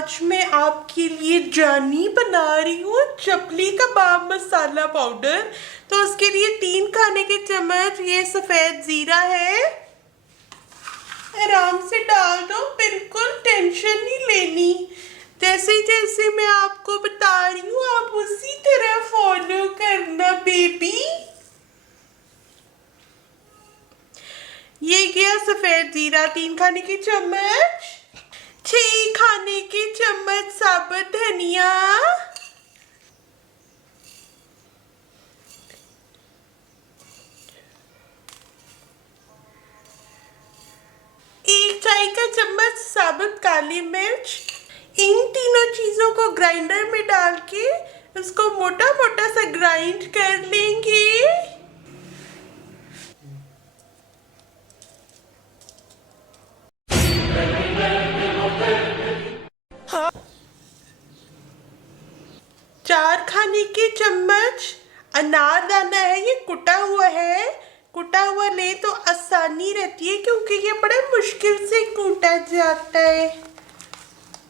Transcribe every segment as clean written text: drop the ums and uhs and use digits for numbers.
आज मैं आपके लिए जानी बना रही हूँ चपली कबाब मसाला पाउडर। तो उसके लिए 3 खाने के चम्मच ये सफेद जीरा है। आराम से डाल दो, बिल्कुल टेंशन नहीं लेनी। जैसे जैसे मैं आपको बता रही हूँ आप उसी तरह फॉलो करना बेबी। ये गया सफेद जीरा 3 खाने के चम्मच। 6 खाने के चम्मच साबुत धनिया। 1 चाय का चम्मच साबुत काली मिर्च। इन तीनों चीजों को ग्राइंडर में डाल के उसको मोटा मोटा सा ग्राइंड कर लेंगे। हाँ। 4 खाने के चम्मच अनारदाना है, ये कुटा हुआ है। कुटा हुआ ले तो आसानी रहती है क्योंकि ये बड़े मुश्किल से कूटा जाता है।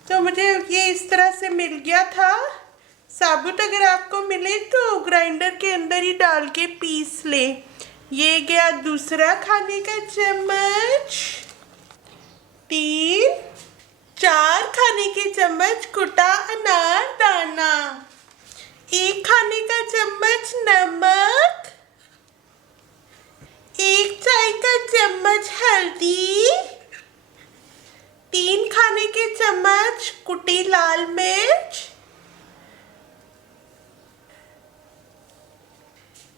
तो मुझे ये इस तरह से मिल गया था। साबुत अगर आपको मिले तो ग्राइंडर के अंदर ही डाल के पीस ले। ये गया दूसरा खाने का चम्मच। 3 4 खाने के चम्मच कुटा अनारदाना। 1 खाने का चम्मच नमक। 1 चाय का चम्मच हल्दी। 3 खाने के चम्मच कुटी लाल मिर्च।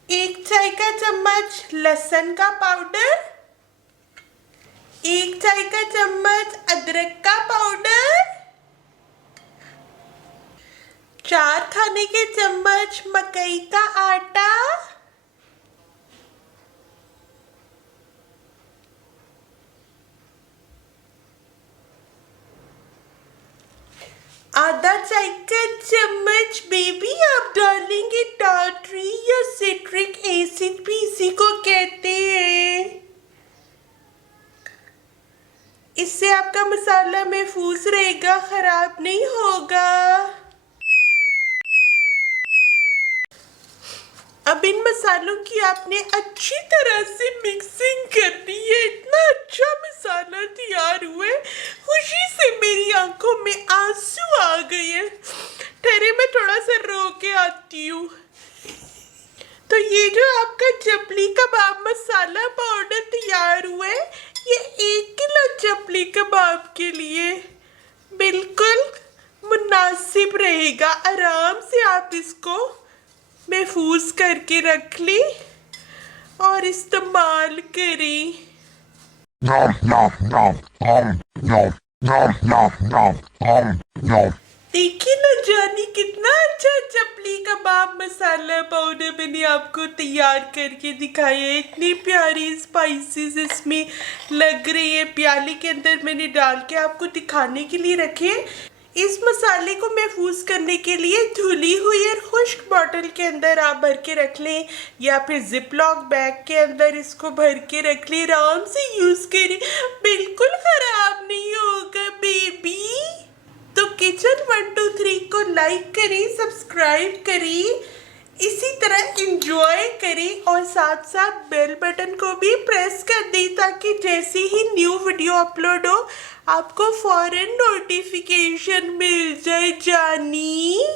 1 चाय का चम्मच लहसुन का पाउडर। 1 चाय का चम्मच अदरक का पाउडर। 4 खाने के चम्मच मकई का आटा। आधा चाय का चम्मच बेबी आप डालेंगे टाटरी या सिट्रिक एसिड भी इसी को कहते हैं। इससे आपका मसाला महफूज रहेगा, खराब नहीं होगा। अब इन मसालों की आपने अच्छी तरह से मिक्सिंग करनी है। इतना अच्छा मसाला तैयार हुआ है, खुशी से मेरी आंखों में आंसू आ गए हैं। ठहरे मैं थोड़ा सा रो के आती हूँ। तो ये जो आपका चपली कबाब मसाला पाउडर तैयार हुआ है, ये 1 किलो चपली कबाब के लिए बिल्कुल मुनासिब रहेगा। आराम से आप इसको महफूज करके रख ली और इस्तेमाल करें। देखिए ना जानी कितना अच्छा चपली कबाब मसाला पाउडर मैंने आपको तैयार करके दिखाया है। इतनी प्यारी स्पाइसेस इसमें लग रही है। प्याली के अंदर मैंने डाल के आपको दिखाने के लिए रखे। इस मसाले को महफूज करने के लिए धुली हुई और खुश्क बॉटल के अंदर आप भर के रख लें या फिर जिपलॉक बैग के अंदर इसको भर के रख लें। आराम से यूज़ करें, बिल्कुल ख़राब नहीं होगा बेबी। तो किचन 123 को लाइक करें, सब्सक्राइब करें, इसी तरह एंजॉय करें और साथ साथ बेल बटन को भी प्रेस कर दें ताकि जैसे ही न्यू वीडियो अपलोड हो आपको फौरन नोटिफिकेशन मिल जाए जानी।